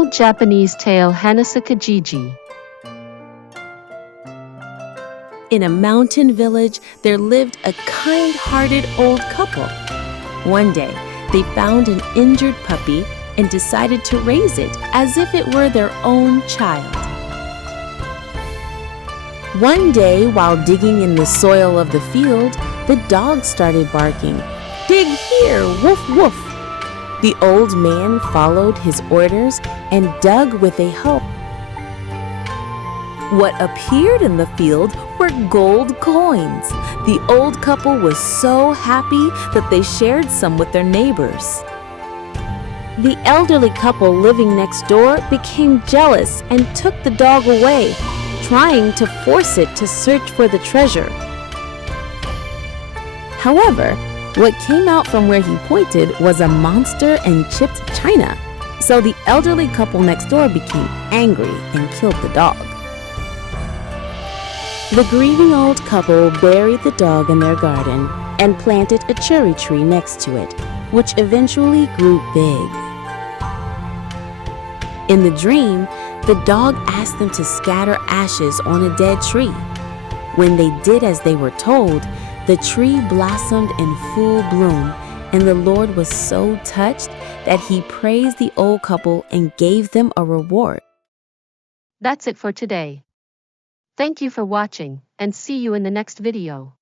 Old Japanese tale Hanasaka Jiji. In a mountain village, there lived a kind-hearted old couple. One day, they found an injured puppy and decided to raise it as if it were their own child. One day, while digging in the soil of the field, the dog started barking, "Dig here, woof woof." The old man followed his orders and dug with a hoe. What appeared in the field were gold coins. The old couple was so happy that they shared some with their neighbors. The elderly couple living next door became jealous and took the dog away, trying to force it to search for the treasure. However, what came out from where he pointed was a monster and chipped china. So the elderly couple next door became angry and killed the dog. The grieving old couple buried the dog in their garden and planted a cherry tree next to it, which eventually grew big. In the dream, the dog asked them to scatter ashes on a dead tree. When they did as they were told, the tree blossomed in full bloom, and the Lord was so touched that he praised the old couple and gave them a reward. That's it for today. Thank you for watching, and see you in the next video.